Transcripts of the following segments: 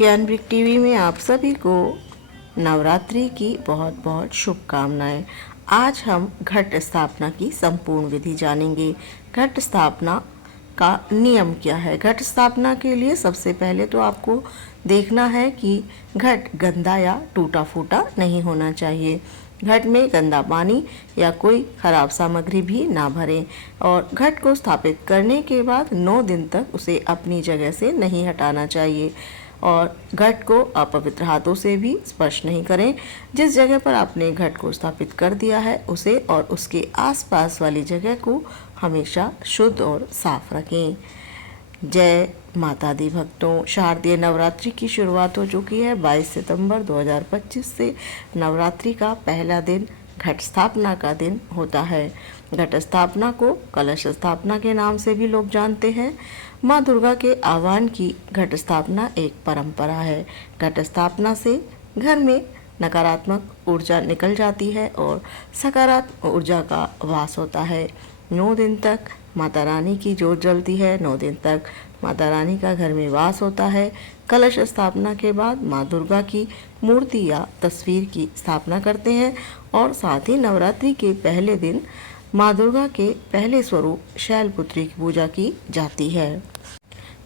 ज्ञानवृक्ष TV में आप सभी को नवरात्रि की बहुत बहुत शुभकामनाएं। आज हम घट स्थापना की संपूर्ण विधि जानेंगे। घट स्थापना का नियम क्या है? घट स्थापना के लिए सबसे पहले तो आपको देखना है कि घट गंदा या टूटा फूटा नहीं होना चाहिए। घट में गंदा पानी या कोई खराब सामग्री भी ना भरें और घट को स्थापित करने के बाद 9 दिन तक उसे अपनी जगह से नहीं हटाना चाहिए और घट को अपवित्र हाथों से भी स्पर्श नहीं करें। जिस जगह पर आपने घट को स्थापित कर दिया है उसे और उसके आसपास वाली जगह को हमेशा शुद्ध और साफ रखें। जय माता दी भक्तों, शारदीय नवरात्रि की शुरुआत हो चुकी है। 22 सितंबर 2025 से नवरात्रि का पहला दिन घट स्थापना का दिन होता है। घट स्थापना को कलश स्थापना के नाम से भी लोग जानते हैं। माँ दुर्गा के आह्वान की घट स्थापना एक परंपरा है। घट स्थापना से घर में नकारात्मक ऊर्जा निकल जाती है और सकारात्मक ऊर्जा का वास होता है। 9 दिन तक माता रानी की जोत जलती है। 9 दिन तक माता रानी का घर में वास होता है। कलश स्थापना के बाद माँ दुर्गा की मूर्ति या तस्वीर की स्थापना करते हैं और साथ ही नवरात्रि के पहले दिन माँ दुर्गा के पहले स्वरूप शैलपुत्री की पूजा की जाती है।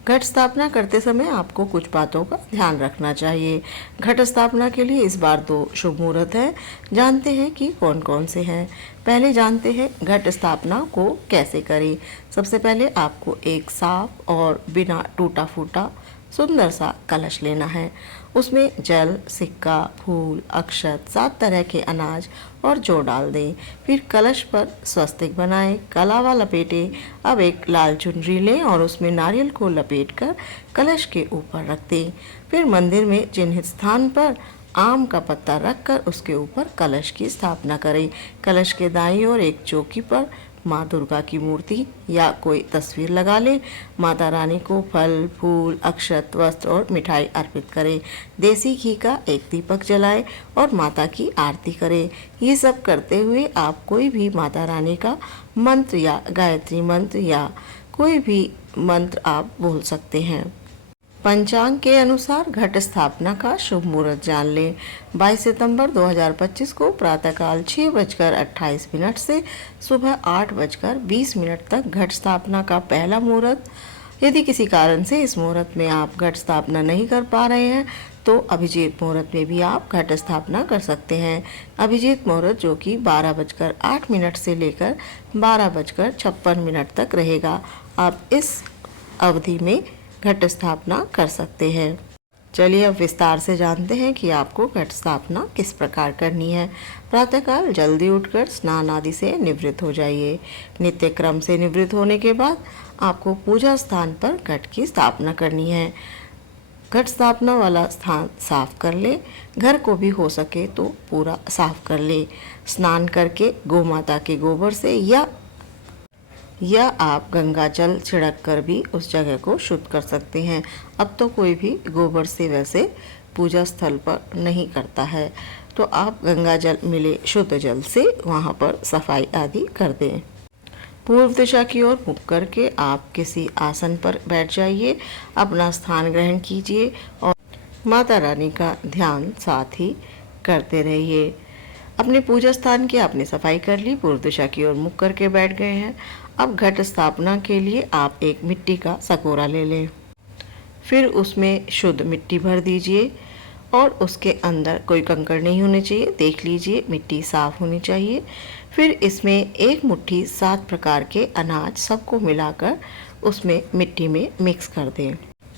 घट स्थापना करते समय आपको कुछ बातों का ध्यान रखना चाहिए। घट स्थापना के लिए इस बार 2 शुभ मुहूर्त हैं। जानते हैं कि कौन कौन से हैं। पहले जानते हैं घट स्थापना को कैसे करें। सबसे पहले आपको एक साफ और बिना टूटा फूटा सुंदर सा कलश लेना है। उसमें जल, सिक्का, फूल, अक्षत, 7 तरह के अनाज और जौ डाल दें। फिर कलश पर स्वस्तिक बनाएं, कलावा लपेटें। अब एक लाल चुनरी लें और उसमें नारियल को लपेटकर कलश के ऊपर रख दें। फिर मंदिर में चिन्हित स्थान पर आम का पत्ता रखकर उसके ऊपर कलश की स्थापना करें। कलश के दाईं ओर एक चौकी पर माँ दुर्गा की मूर्ति या कोई तस्वीर लगा लें। माता रानी को फल, फूल, अक्षत, वस्त्र और मिठाई अर्पित करें। देसी घी का एक दीपक जलाएं और माता की आरती करें। ये सब करते हुए आप कोई भी माता रानी का मंत्र या गायत्री मंत्र या कोई भी मंत्र आप बोल सकते हैं। पंचांग के अनुसार घट स्थापना का शुभ मुहूर्त जान लें। 22 सितंबर 2025 को प्रातःकाल 6:28 से सुबह 8:20 तक घट स्थापना का पहला मुहूर्त। यदि किसी कारण से इस मुहूर्त में आप घट स्थापना नहीं कर पा रहे हैं तो अभिजीत मुहूर्त में भी आप घट स्थापना कर सकते हैं। अभिजीत मुहूर्त जो कि 12:08 से लेकर 12:56 तक रहेगा। आप इस अवधि में घट स्थापना कर सकते हैं। चलिए अब विस्तार से जानते हैं कि आपको घट स्थापना किस प्रकार करनी है। प्रातःकाल जल्दी उठकर स्नान आदि से निवृत्त हो जाइए। नित्य क्रम से निवृत्त होने के बाद आपको पूजा स्थान पर घट की स्थापना करनी है। घट स्थापना वाला स्थान साफ कर ले। घर को भी हो सके तो पूरा साफ कर ले। स्नान करके गौ माता के गोबर से या आप गंगा जल छिड़क कर भी उस जगह को शुद्ध कर सकते हैं। अब तो कोई भी गोबर से वैसे पूजा स्थल पर नहीं करता है, तो आप गंगा जल मिले शुद्ध जल से वहाँ पर सफाई आदि कर दें। पूर्व दिशा की ओर मुख करके आप किसी आसन पर बैठ जाइए। अपना स्थान ग्रहण कीजिए और माता रानी का ध्यान साथ ही करते रहिए। अपने पूजा स्थान की आपने सफाई कर ली, पूर्व दिशा की ओर मुख करके बैठ गए हैं। अब घट स्थापना के लिए आप एक मिट्टी का सकोरा ले लें। फिर उसमें शुद्ध मिट्टी भर दीजिए और उसके अंदर कोई कंकड़ नहीं होने चाहिए। देख लीजिए मिट्टी साफ होनी चाहिए। फिर इसमें एक मुट्ठी 7 प्रकार के अनाज सबको मिलाकर उसमें मिट्टी में मिक्स कर दें।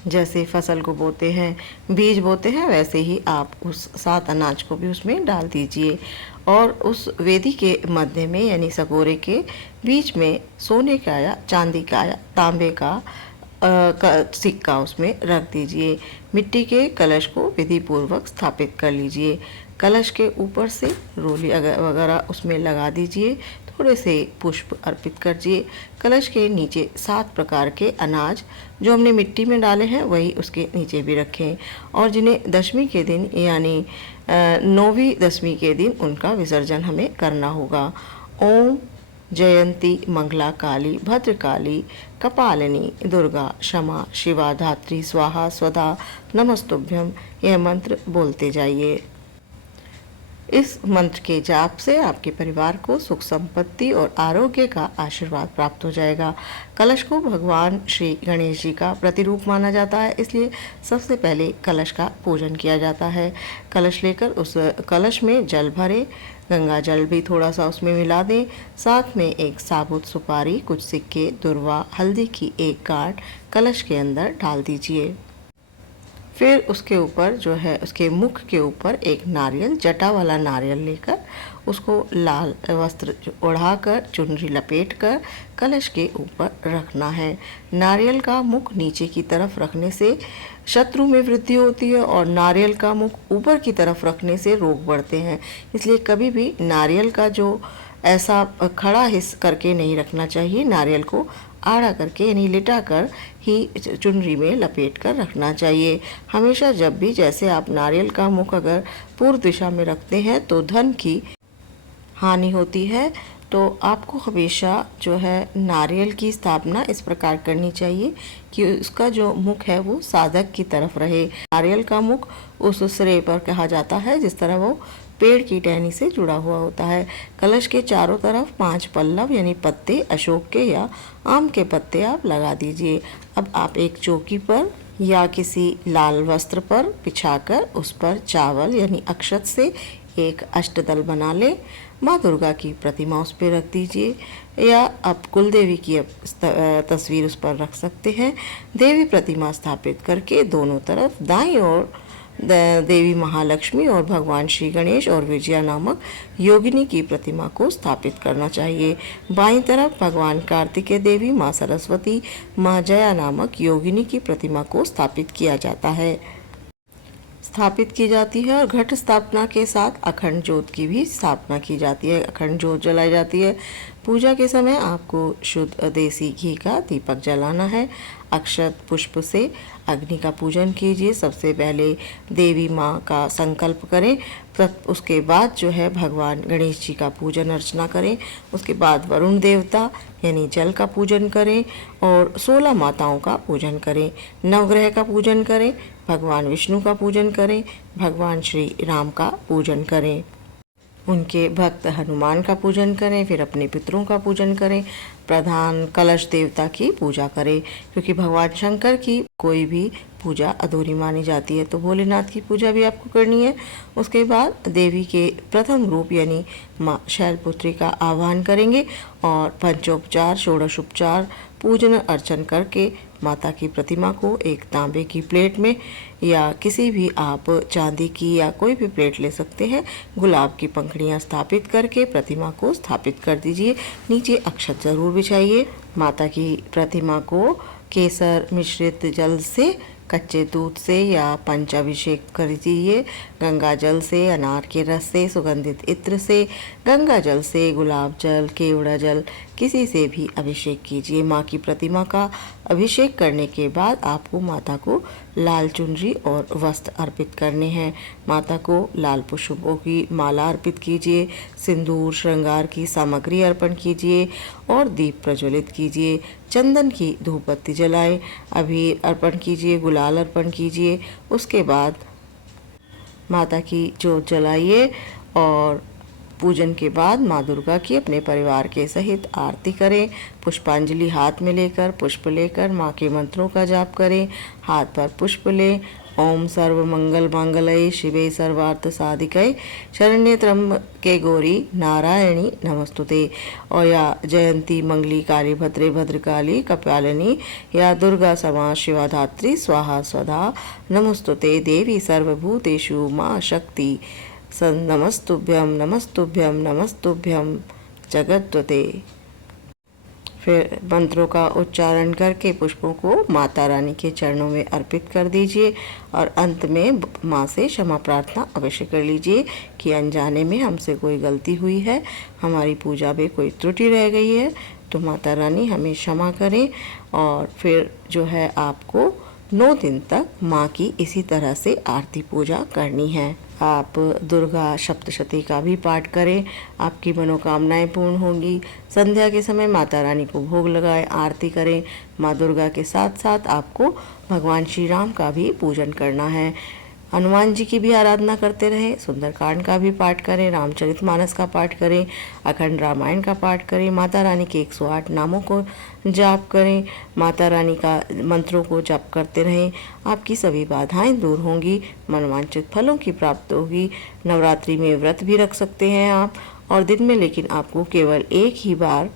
जैसे फसल को बोते हैं, बीज बोते हैं, वैसे ही आप उस 7 अनाज को भी उसमें डाल दीजिए और उस वेदी के मध्य में यानी सकोरे के बीच में सोने का या चांदी का या तांबे का सिक्का उसमें रख दीजिए। मिट्टी के कलश को विधि पूर्वक स्थापित कर लीजिए। कलश के ऊपर से रोली वगैरह उसमें लगा दीजिए। थोड़े से पुष्प अर्पित करिए। कलश के नीचे 7 प्रकार के अनाज जो हमने मिट्टी में डाले हैं वही उसके नीचे भी रखें और जिन्हें दशमी के दिन यानी 9वीं दशमी के दिन उनका विसर्जन हमें करना होगा। ओम जयंती मंगला काली भद्रकाली कपालिनी दुर्गा क्षमा शिवा धात्री स्वाहा स्वधा नमस्तुभ्यम, यह मंत्र बोलते जाइए। इस मंत्र के जाप से आपके परिवार को सुख संपत्ति और आरोग्य का आशीर्वाद प्राप्त हो जाएगा। कलश को भगवान श्री गणेश जी का प्रतिरूप माना जाता है, इसलिए सबसे पहले कलश का पूजन किया जाता है। कलश लेकर उस कलश में जल भरे, गंगा जल भी थोड़ा सा उसमें मिला दें। साथ में एक साबुत सुपारी, कुछ सिक्के, दुर्वा, हल्दी की एक गांठ कलश के अंदर डाल दीजिए। फिर उसके ऊपर जो है, उसके मुख के ऊपर एक नारियल, जटा वाला नारियल लेकर उसको लाल वस्त्र ओढ़ाकर चुनरी लपेटकर कलश के ऊपर रखना है। नारियल का मुख नीचे की तरफ रखने से शत्रु में वृद्धि होती है और नारियल का मुख ऊपर की तरफ रखने से रोग बढ़ते हैं। इसलिए कभी भी नारियल का जो ऐसा खड़ा हिस्स करके नहीं रखना चाहिए, नारियल को आड़ा करके यानी लिटा कर ही चुनरी में लपेट कर रखना चाहिए। हमेशा जब भी, जैसे आप नारियल का मुख अगर पूर्व दिशा में रखते हैं तो धन की हानि होती है, तो आपको हमेशा जो है नारियल की स्थापना इस प्रकार करनी चाहिए कि उसका जो मुख है वो साधक की तरफ रहे। नारियल का मुख उस सिरे पर कहा जाता है जिस तरह वो पेड़ की टहनी से जुड़ा हुआ होता है। कलश के चारों तरफ 5 पल्लव यानी पत्ते अशोक के या आम के पत्ते आप लगा दीजिए। अब आप एक चौकी पर या किसी लाल वस्त्र पर बिछाकर उस पर चावल यानी अक्षत से एक अष्टदल बना ले। माँ दुर्गा की प्रतिमा उस पर रख दीजिए या आप कुल देवी की तस्वीर उस पर रख सकते हैं। देवी प्रतिमा स्थापित करके दोनों तरफ दाईं ओर देवी महालक्ष्मी और भगवान श्री गणेश और विजया नामक योगिनी की प्रतिमा को स्थापित करना चाहिए। बाईं तरफ भगवान कार्तिकेय देवी, माँ सरस्वती, माँ जया नामक योगिनी की प्रतिमा को स्थापित किया जाती है और घट स्थापना के साथ अखंड ज्योत की भी स्थापना की जाती है। अखंड ज्योत जलाई जाती है। पूजा के समय आपको शुद्ध देसी घी का दीपक जलाना है। अक्षत पुष्प से अग्नि का पूजन कीजिए। सबसे पहले देवी माँ का संकल्प करें, उसके बाद जो है भगवान गणेश जी का पूजन अर्चना करें। उसके बाद वरुण देवता यानी जल का पूजन करें और 16 माताओं का पूजन करें। नवग्रह का पूजन करें, भगवान विष्णु का पूजन करें, भगवान श्री राम का पूजन करें, उनके भक्त हनुमान का पूजन करें, फिर अपने पितरों का पूजन करें, प्रधान कलश देवता की पूजा करें, क्योंकि भगवान शंकर की कोई भी पूजा अधूरी मानी जाती है। तो भोलेनाथ की पूजा भी आपको करनी है। उसके बाद देवी के प्रथम रूप यानी माँ शैलपुत्री का आह्वान करेंगे और पंचोपचार षोडशोपचार पूजन अर्चन करके माता की प्रतिमा को एक तांबे की प्लेट में या किसी भी आप चांदी की या कोई भी प्लेट ले सकते हैं, गुलाब की पंखुड़ियाँ स्थापित करके प्रतिमा को स्थापित कर दीजिए। नीचे अक्षत जरूर बिछाइए। माता की प्रतिमा को केसर मिश्रित जल से, कच्चे दूध से या पंचाभिषेक कर दीजिए। गंगा जल से, अनार के रस से, सुगंधित इत्र से, गंगा जल से, गुलाब जल, केवड़ा जल, किसी से भी अभिषेक कीजिए। माँ की प्रतिमा का अभिषेक करने के बाद आपको माता को लाल चुनरी और वस्त्र अर्पित करने हैं। माता को लाल पुष्पों की माला अर्पित कीजिए, सिंदूर श्रृंगार की सामग्री अर्पण कीजिए और दीप प्रज्वलित कीजिए। चंदन की धूप बत्ती जलाएं, अबीर अर्पण कीजिए, गुलाल अर्पण कीजिए। उसके बाद माता की जोत जलाइए और पूजन के बाद माँ दुर्गा की अपने परिवार के सहित आरती करें। पुष्पांजलि हाथ में लेकर, पुष्प लेकर माँ के मंत्रों का जाप करें। हाथ पर पुष्प लें। ओम सर्व मंगल मांगल्ये शिवे सर्वार्थ साधिके शरण्ये त्र्यंबके गौरी नारायणी नमस्तुते। और या जयंती मंगली काली भद्रे भद्रकाली कपालिनी या दुर्गा क्षमा शिवा धात्री स्वाहा स्वधा नमस्तुते। देवी सर्वभूतेषु माँ शक्ति नमस्तुभ्यम नमस्तुभ्यम नमस्तुभ्यम जगद्वते। फिर मंत्रों का उच्चारण करके पुष्पों को माता रानी के चरणों में अर्पित कर दीजिए और अंत में माँ से क्षमा प्रार्थना अवश्य कर लीजिए कि अनजाने में हमसे कोई गलती हुई है, हमारी पूजा में कोई त्रुटि रह गई है, तो माता रानी हमें क्षमा करें। और फिर जो है आपको 9 दिन तक माँ की इसी तरह से आरती पूजा करनी है। आप दुर्गा सप्तशती का भी पाठ करें, आपकी मनोकामनाएं पूर्ण होंगी। संध्या के समय माता रानी को भोग लगाएं, आरती करें। माँ दुर्गा के साथ साथ आपको भगवान श्री राम का भी पूजन करना है। हनुमान जी की भी आराधना करते रहें, सुंदरकांड का भी पाठ करें, रामचरितमानस का पाठ करें, अखंड रामायण का पाठ करें, माता रानी के 108 नामों को जाप करें, माता रानी का मंत्रों को जाप करते रहें। आपकी सभी बाधाएं दूर होंगी, मनोवांछित फलों की प्राप्ति होगी। नवरात्रि में व्रत भी रख सकते हैं आप, और दिन में लेकिन आपको केवल एक ही बार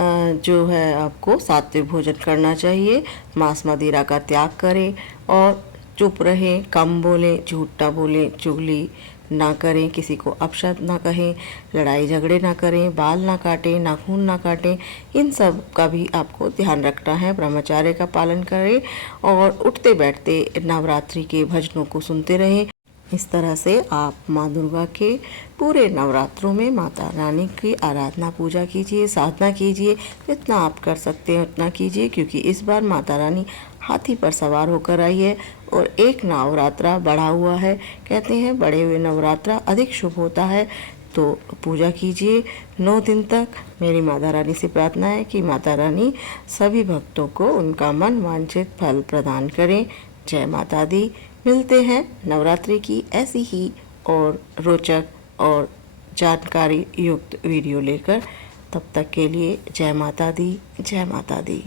जो है आपको सात्विक भोजन करना चाहिए। मांस मदिरा का त्याग करें और चुप रहें, कम बोलें, झूठ ना बोलें, चुगली ना करें, किसी को अपशब्द ना कहें, लड़ाई झगड़े ना करें, बाल ना काटें, नाखून ना काटें। इन सब का भी आपको ध्यान रखना है। ब्रह्मचर्य का पालन करें और उठते बैठते नवरात्रि के भजनों को सुनते रहें। इस तरह से आप माँ दुर्गा के पूरे नवरात्रों में माता रानी की आराधना पूजा कीजिए, साधना कीजिए। जितना आप कर सकते हैं उतना कीजिए, क्योंकि इस बार माता रानी हाथी पर सवार होकर आई है और एक नवरात्रा बढ़ा हुआ है। कहते हैं बड़े हुए नवरात्रा अधिक शुभ होता है, तो पूजा कीजिए 9 दिन तक। मेरी माता रानी से प्रार्थना है कि माता रानी सभी भक्तों को उनका मन वांछित फल प्रदान करें। जय माता दी। मिलते हैं नवरात्रि की ऐसी ही और रोचक और जानकारी युक्त वीडियो लेकर। तब तक के लिए जय माता दी, जय माता दी।